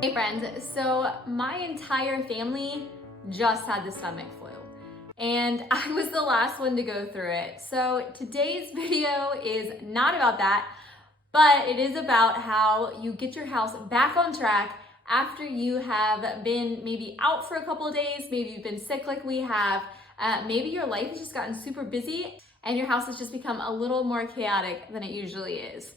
Hey friends, so my entire family just had the stomach flu and I was the last one to go through it. So today's video is not about that, but it is about how you get your house back on track after you have been maybe out for a couple of days, maybe you've been sick like we have, maybe your life has just gotten super busy and your house has just become a little more chaotic than it usually is.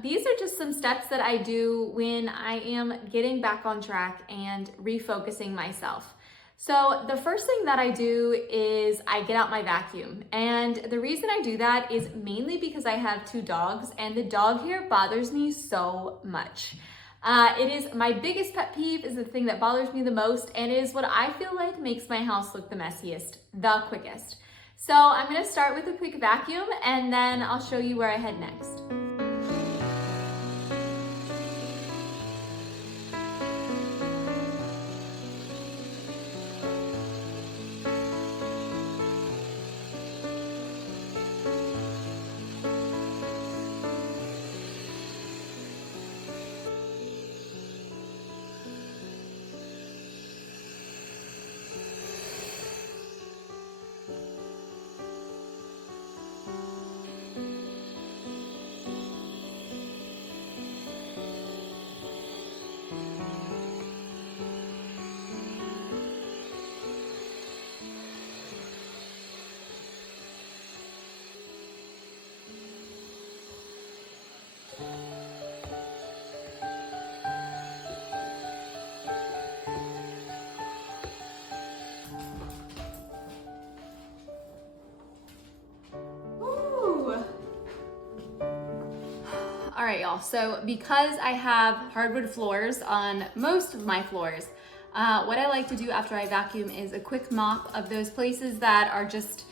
These are just some steps that I do when I am getting back on track and refocusing myself. So the first thing that I do is I get out my vacuum. And the reason I do that is mainly because I have two dogs and the dog hair bothers me so much. It is my biggest pet peeve, is the thing that bothers me the most, and it is what I feel like makes my house look the messiest, the quickest. So I'm gonna start with a quick vacuum and then I'll show you where I head next. All right, y'all, so because I have hardwood floors on most of my floors, what I like to do after I vacuum is a quick mop of those places that are just,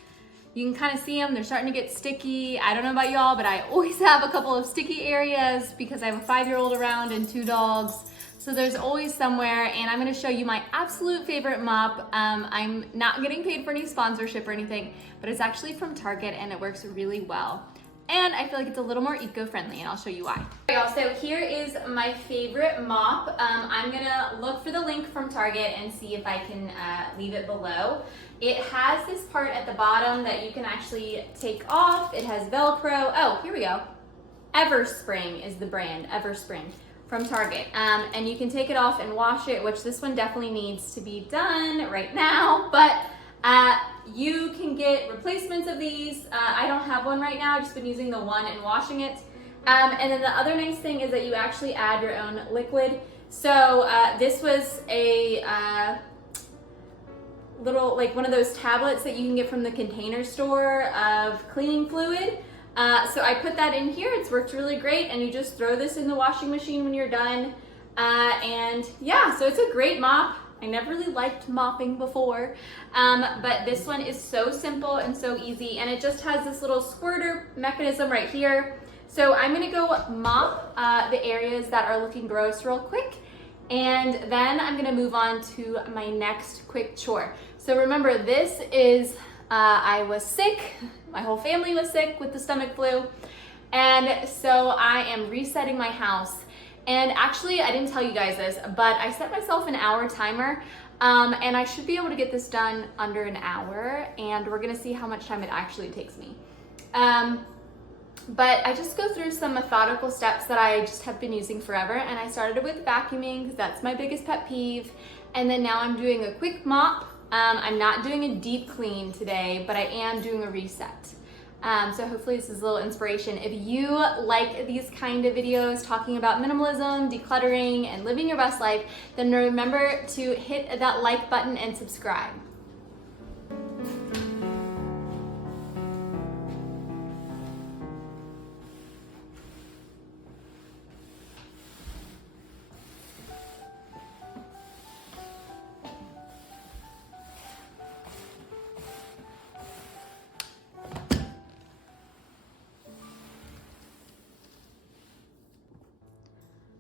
you can kind of see them, they're starting to get sticky. I don't know about y'all, but I always have a couple of sticky areas because I have a 5-year-old around and 2 dogs. So there's always somewhere, and I'm gonna show you my absolute favorite mop. I'm not getting paid for any sponsorship or anything, but it's actually from Target and it works really well. And I feel like it's a little more eco-friendly, and I'll show you why. All right, y'all, so here is my favorite mop. I'm gonna look for the link from Target and see if I can leave it below. It has this part at the bottom that you can actually take off. It has Velcro. Oh, here we go. Everspring is the brand, Everspring from Target. And you can take it off and wash it, which this one definitely needs to be done right now, but you can get replacements of these. I don't have one right now, I've just been using the one and washing it. And then the other nice thing is that you actually add your own liquid. So this was a little, like one of those tablets that you can get from the Container Store of cleaning fluid. So I put that in here, it's worked really great, and you just throw this in the washing machine when you're done. And yeah, so it's a great mop. I never really liked mopping before, but this one is so simple and so easy, and it just has this little squirter mechanism right here. So I'm gonna go mop the areas that are looking gross real quick, and then I'm gonna move on to my next quick chore. So remember, this is, I was sick, my whole family was sick with the stomach flu, and so I am resetting my house. And actually, I didn't tell you guys this, but I set myself an hour timer, and I should be able to get this done under an hour, and we're gonna see how much time it actually takes me. But I just go through some methodical steps that I just have been using forever, and I started with vacuuming because that's my biggest pet peeve, and then now I'm doing a quick mop. I'm not doing a deep clean today, but I am doing a reset. So hopefully this is a little inspiration. If you like these kind of videos talking about minimalism, decluttering, and living your best life, then remember to hit that like button and subscribe.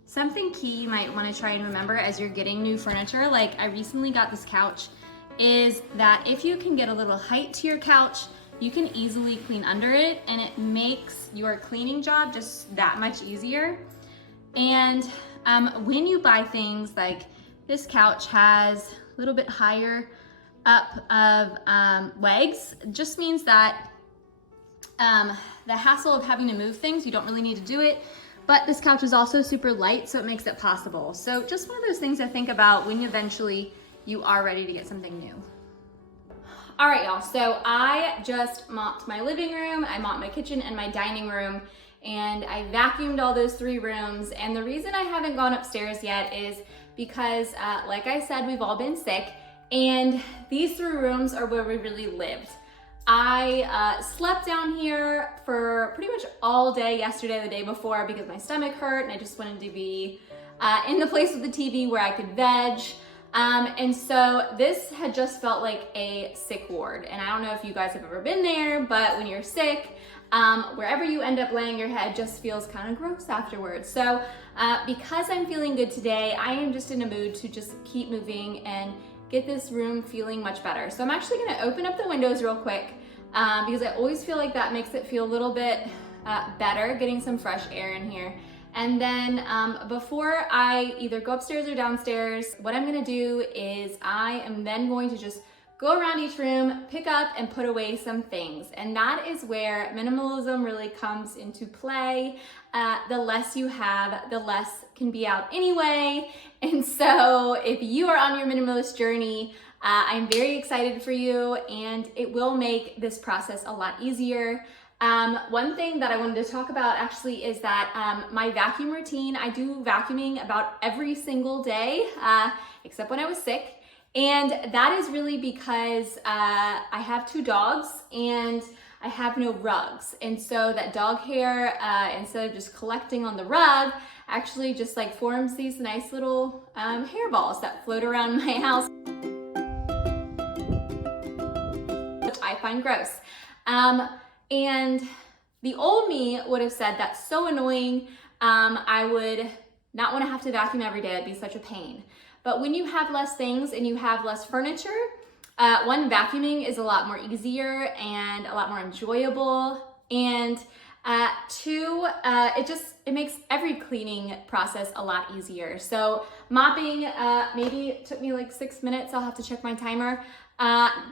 Something key you might want to try and remember as you're getting new furniture, like I recently got this couch, is that if you can get a little height to your couch, you can easily clean under it, and it makes your cleaning job just that much easier. And when you buy things like this couch has a little bit higher up of legs, just means that the hassle of having to move things, you don't really need to do it. But this couch is also super light, so it makes it possible. So just one of those things to think about when eventually you are ready to get something new. All right, y'all, so I just mopped my living room, I mopped my kitchen and my dining room, and I vacuumed all those 3 rooms. And the reason I haven't gone upstairs yet is because, like I said, we've all been sick, and these 3 rooms are where we really lived. I slept down here for pretty much all day yesterday, the day before, because my stomach hurt and I just wanted to be in the place with the TV where I could veg. And so this had just felt like a sick ward. And I don't know if you guys have ever been there, but when you're sick, wherever you end up laying your head just feels kind of gross afterwards. So because I'm feeling good today, I am just in a mood to just keep moving and get this room feeling much better. So I'm actually gonna open up the windows real quick because I always feel like that makes it feel a little bit better, getting some fresh air in here. And then before I either go upstairs or downstairs, what I'm gonna do is I am then going to just go around each room, pick up and put away some things. And that is where minimalism really comes into play. The less you have, the less can be out anyway. And so if you are on your minimalist journey, I'm very excited for you, and it will make this process a lot easier. One thing that I wanted to talk about actually is that my vacuum routine, I do vacuuming about every single day, except when I was sick. And that is really because I have 2 dogs and I have no rugs. And so that dog hair, instead of just collecting on the rug, actually just like forms these nice little hair balls that float around my house, which I find gross. And the old me would have said that's so annoying. I would not want to have to vacuum every day. It'd be such a pain. But when you have less things and you have less furniture, one, vacuuming is a lot more easier and a lot more enjoyable. And 2, it makes every cleaning process a lot easier. So mopping, maybe it took me like 6 minutes. I'll have to check my timer.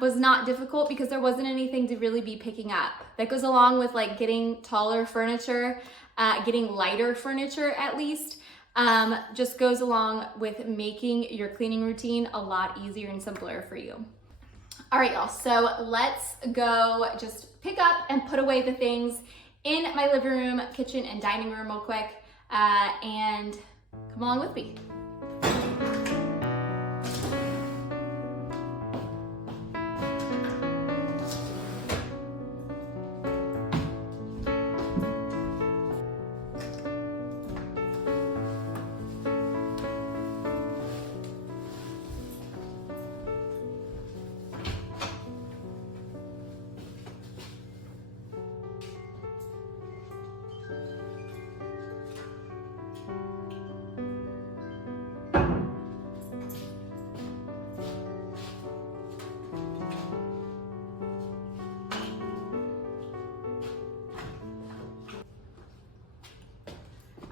Was not difficult because there wasn't anything to really be picking up. That goes along with like getting taller furniture, getting lighter furniture at least. Just goes along with making your cleaning routine a lot easier and simpler for you. All right, y'all, so let's go just pick up and put away the things in my living room, kitchen, and dining room real quick, and come along with me.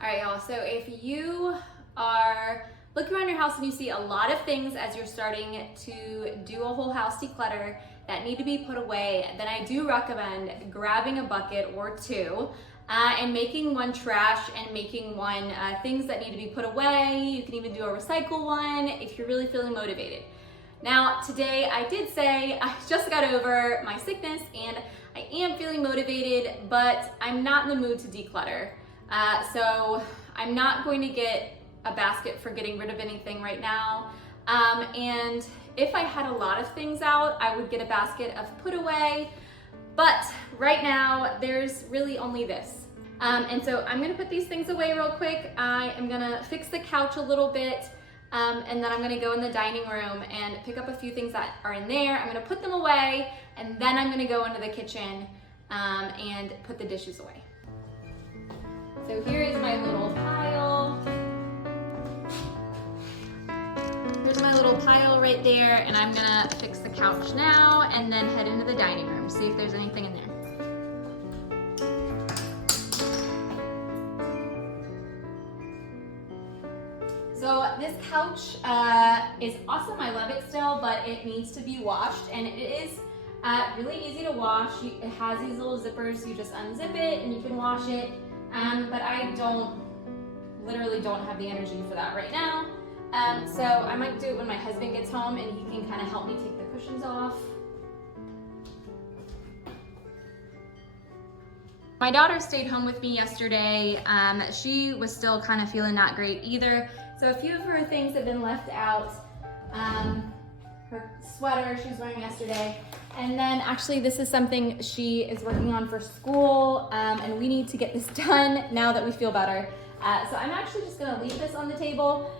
All right, y'all, so if you are looking around your house and you see a lot of things as you're starting to do a whole house declutter that need to be put away, then I do recommend grabbing a bucket or 2 and making one trash and making one things that need to be put away. You can even do a recycle one if you're really feeling motivated. Now, today I did say I just got over my sickness and I am feeling motivated, but I'm not in the mood to declutter. So I'm not going to get a basket for getting rid of anything right now. And if I had a lot of things out, I would get a basket of put away. But right now, there's really only this. And so I'm gonna put these things away real quick. I am gonna fix the couch a little bit. And then I'm gonna go in the dining room and pick up a few things that are in there. I'm gonna put them away, and then I'm gonna go into the kitchen and put the dishes away. So here is my little pile. Here's my little pile right there, and I'm gonna fix the couch now and then head into the dining room, see if there's anything in there. So this couch is awesome. I love it still, but it needs to be washed, and it is really easy to wash. It has these little zippers. You just unzip it and you can wash it. But I literally don't have the energy for that right now. So I might do it when my husband gets home and he can kind of help me take the cushions off. My daughter stayed home with me yesterday. She was still kind of feeling not great either. So a few of her things have been left out. Her sweater she was wearing yesterday. And then actually this is something she is working on for school, and we need to get this done now that we feel better. So I'm actually just gonna leave this on the table.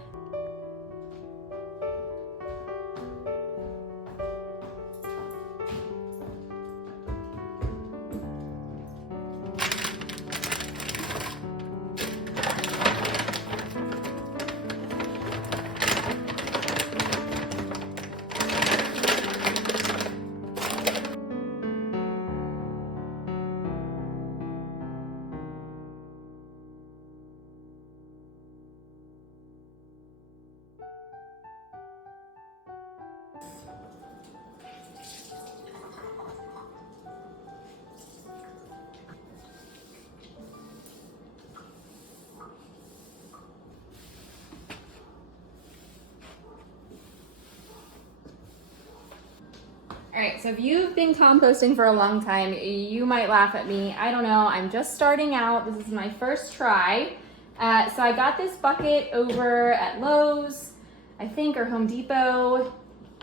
All right, so if you've been composting for a long time, you might laugh at me. I don't know, I'm just starting out. This is my first try. So I got this bucket over at Lowe's, I think, or Home Depot.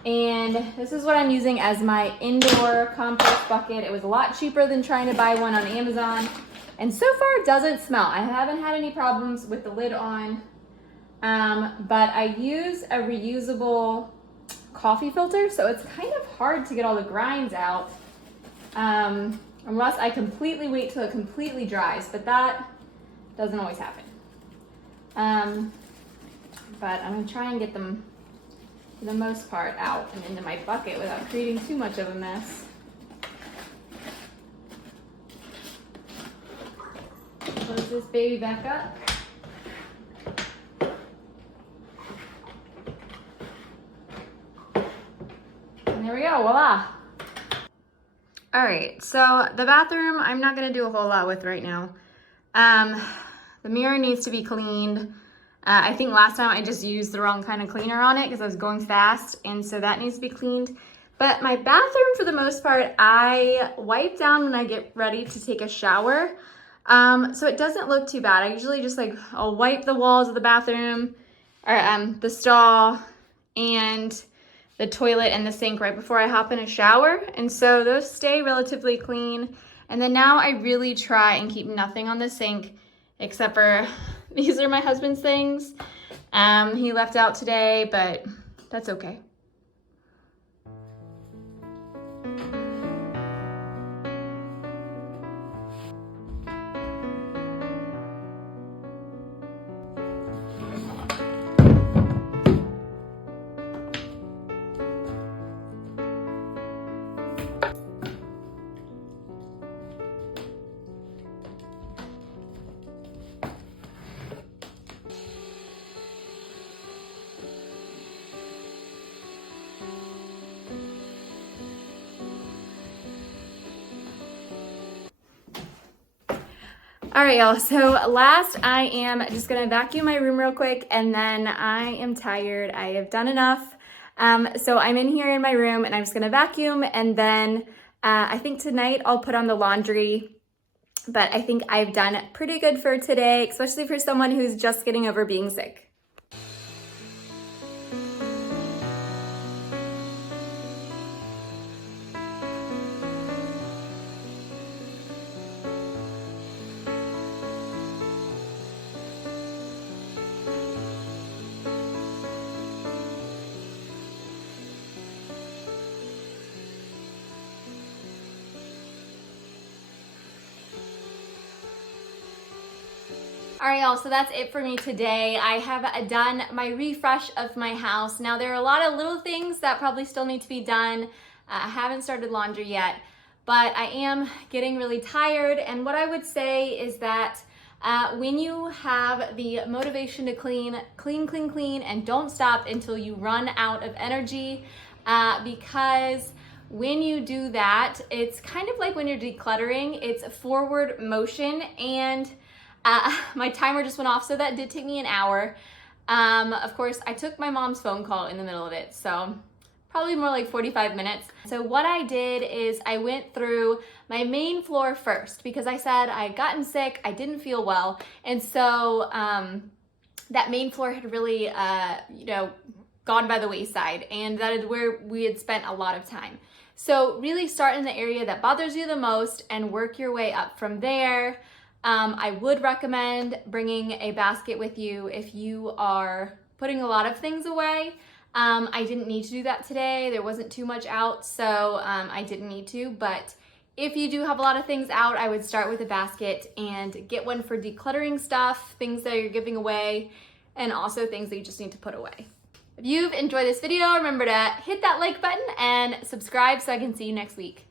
And this is what I'm using as my indoor compost bucket. It was a lot cheaper than trying to buy one on Amazon. And so far it doesn't smell. I haven't had any problems with the lid on. But I use a reusable coffee filter, so it's kind of hard to get all the grinds out, unless I completely wait till it completely dries, but that doesn't always happen. But I'm gonna try and get them, for the most part, out and into my bucket without creating too much of a mess. Close this baby back up. There we go, voila. All right, so the bathroom, I'm not gonna do a whole lot with right now. The mirror needs to be cleaned. I think last time I just used the wrong kind of cleaner on it because I was going fast, and so that needs to be cleaned. But my bathroom, for the most part, I wipe down when I get ready to take a shower. So it doesn't look too bad. I usually just I'll wipe the walls of the bathroom, or the stall, and the toilet and the sink right before I hop in a shower. And so those stay relatively clean. And then now I really try and keep nothing on the sink except for, these are my husband's things. He left out today, but that's okay. All right, y'all, so last I am just gonna vacuum my room real quick, and then I am tired. I have done enough. So I'm in here in my room and I'm just gonna vacuum, and then I think tonight I'll put on the laundry, but I think I've done pretty good for today, especially for someone who's just getting over being sick. All right, y'all, so that's it for me today. I have done my refresh of my house. Now, there are a lot of little things that probably still need to be done. I haven't started laundry yet, but I am getting really tired. And what I would say is that when you have the motivation to clean, clean, clean, clean, and don't stop until you run out of energy, because when you do that, it's kind of like when you're decluttering, it's forward motion, and my timer just went off, so that did take me an hour. Of course, I took my mom's phone call in the middle of it, so probably more like 45 minutes. So what I did is I went through my main floor first because I said I had gotten sick, I didn't feel well, and so that main floor had really, gone by the wayside, and that is where we had spent a lot of time. So really start in the area that bothers you the most and work your way up from there. I would recommend bringing a basket with you if you are putting a lot of things away. I didn't need to do that today. There wasn't too much out, so I didn't need to. But if you do have a lot of things out, I would start with a basket and get one for decluttering stuff, things that you're giving away, and also things that you just need to put away. If you've enjoyed this video, remember to hit that like button and subscribe so I can see you next week.